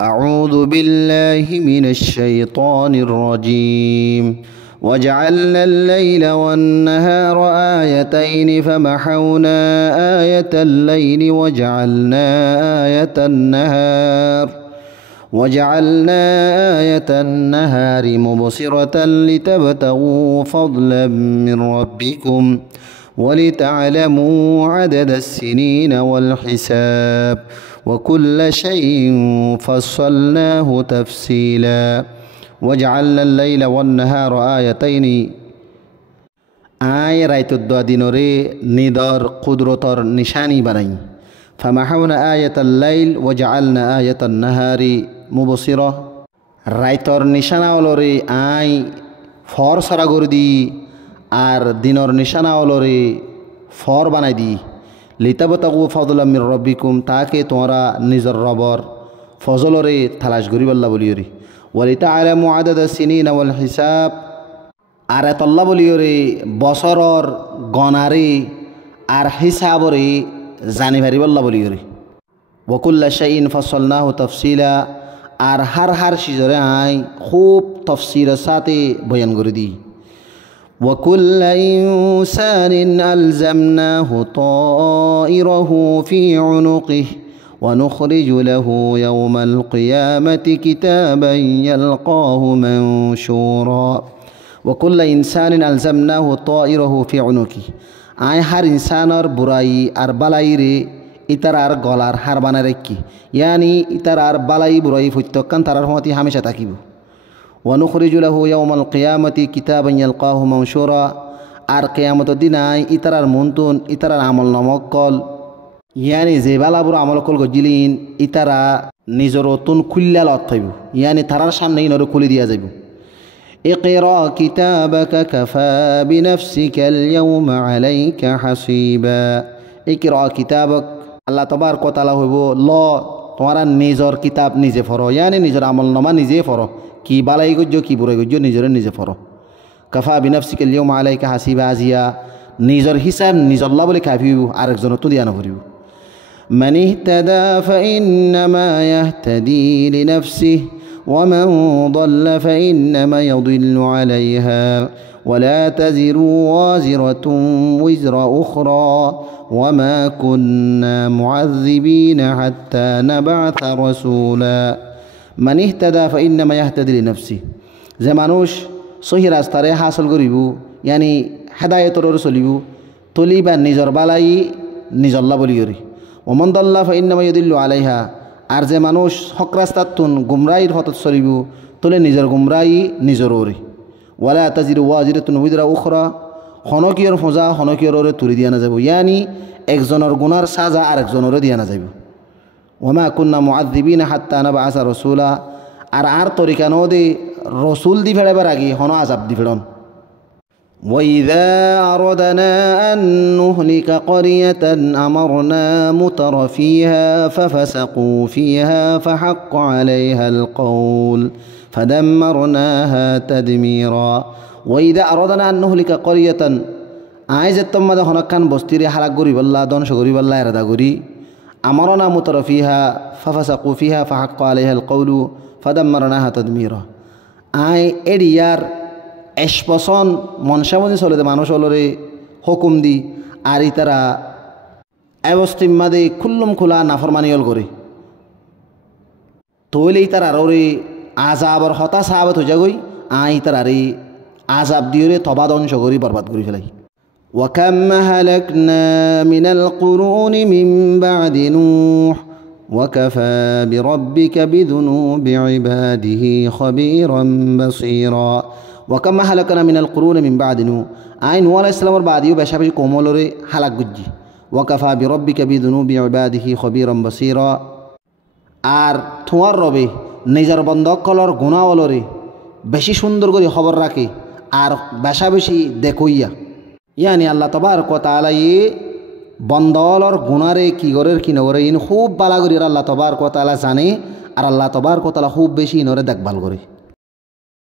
أعوذ بالله من الشيطان الرجيم وجعلنا الليل والنهار آيتين فمحونا آية الليل وجعلنا آية النهار مبصرة لتبتغوا فضلا من ربكم ولتعلموا عدد السنين والحساب وكل شيء فصلناه تفصيلا وجعلنا الليل والنهار آيتين آية رايت الدوادينوري ندار قدرتر نشاني بني فمحونا آية الليل وجعلنا آية النهار مبصرة رايتر نشانا ولوري آي فور سراغردي আর দিনর নিশানা অলরে ফর বানাই দি লিতাবতাগু ফাদলাম মির রব্বিকুম তাকে তোমরা নিজর রবর ফজলরে তালাশ করিবাল্লা বলিয়রি ওয়ালিতা আলামু আদাদ সিনিন ওয়াল হিসাব আর এতল্লা বলিয়রি বছরর গণারে আর হিসাবরে জানি পারিবাল্লা বলিয়রি ওয়াকুল্লা শাইইন ফাসসালনাহু তাফসিলা আর হার সিজরে আই খুব তফসিরের সাথে বয়ান করে দিই وكل إنسان ألزمناه طائره في عنقه ونخرج له يوم القيامة كتابا يلقاه منشورا وكل إنسان ألزمناه طائره في عنقه আয় হার ইনসানর বুরাই আর বালাইরে ইতারার গলার হার বানা রেখি ইয়ানি ইতারার বালাই বুরাই ফুত্যকান তারার হমতি হামেশা থাকিব ونخرج له يوم القيامة كتابا يلقاه منشورا আর কিয়ামত দিনাই ইতারার মন্তন ইতারার আমল নামক কল ইয়ানি যে বালাবুর আমল কল গজিলিন ইতারা নিজর তুন খুল্লা লত থাইব ইয়ানি তারার সামনে ইনর খুলি দিয়া যাইব اقرأ كتابك كفى بنفسك اليوم عليك حسيبا اقرأ كتابك আল্লাহ তবারক ওয়া তাআলা হইব ল তোমার নিজর কিতাব নিজে পড়ো ইয়ানি নিজর আমল নামা নিজে পড়ো কি বালাই গজ্য কি বুড়াই গজ্য নিজরে নিজে পড়ো কাফা বিনাফসিকা আল-ইয়াওমা আলাইকা হাসিবা আজিয়া নিজর হিসাব নিজল্লা বলে কাফিব আরেকজন তো দিয়া নভরিব মান ইহতাদা ফাইন্নামা ইয়াহতাদি লিনাফসিহি ওয়া মান দাল্লা ফাইন্নামা ইয়াদিল্লু আলাইহা ولا تزر وازرة وزر أخرى وما كنا معذبين حتى نبعث رسولا মান ইহতাদা ফাইন্নামা ইয়াহতাদি লিনাফসি যে মানুষ সহি রাস্তারে হাসল করিব ইয়ানি হেদায়েতর চলিব তলিবা নিজর বালাই নিজল্লা বলি করি ওমান দাল্লা ফাইন্নামা ইয়াদিল্লু আলাইহা আর যে মানুষ হক রাস্তাত তুন গুমরাইর হতত চলিব তলে নিজর গুমরাই নিজর ওরে ওয়ালা তাজিরু ওয়াজিরাতুন উযরা উখরা হনকিয়র ফজা হনকিয়রে তুলি দিয়া না যাব ইয়ানি একজনের গুনার সাজা আরেকজনের দিয়া না যাব ওমা কুন্না মুআযযিবিনা হাত্তা নাবআসা রাসূলা আর তরিকা নদে রসুল দি ফেড়াবার আগে হন আযাব দি ফেড়ন ওয়াইযা আরাদনা আন নুহলিকা ক্বরিয়াতান আমারনা মুতারফিহা ফাফাসাকু ফিহা ফাহাক্কা আলাইহাল কওল ফাদাম্মারনাহা তাদমীরা ওয়াইযা আরাদনা আন নুহলিকা ক্বরিয়াতান আইজ তম্মাদা হনকান বস্তিরে হালাক করিবাল্লা ধ্বংস করিবাল্লা ইরাদা করি আমারনা মুতারফিহা ফাফাসাকু ফিহা ফাহাক্কা আলাইহাল কওলু ফাদাম্মারনাহা তাদমীরা আই এরিয়ার এসপসন মনসামনি চলে মানুষ অলরে হুকুম দি আর ইতারা অবস্তিমাদে খুল্লুম খোলা নাফরমানিয়ল করে তৈলে ইতার আরে আজাবর হতাশ আবত হয়ে যাগই আই ইতার আরে আজাব দিয়ে তবা ধ্বংস করি বরবাদ করে ফেলাই وكم هلكنا من القرون من بعد نوح وكفى بربك بذنوب عباده خبيرا بصيرا وكم هلكنا من القرون من بعد نوح আই নূহ আলাইহিস সালামের বাদিও বেশাবেশি কোমলরে হালাক গুজি وكفى بربك بذنوب عباده خبيرا بصيرا আর তোমার রবে নিজের বন্ধকলর গুনাহলরে বেশি সুন্দর করে খবর রাখে আর বেশাবেশি দেখইয়া ইয়ানি আল্লাহ তবারক ওয়া তাআলা বন্দলর গুনারে কি করে কি নগরে ইন খুব বালা করি আল্লাহ তবারক ওয়া তাআলা জানে আর আল্লাহ তবারক ওয়া তাআলা খুব বেশি ইনরে দেখভাল করে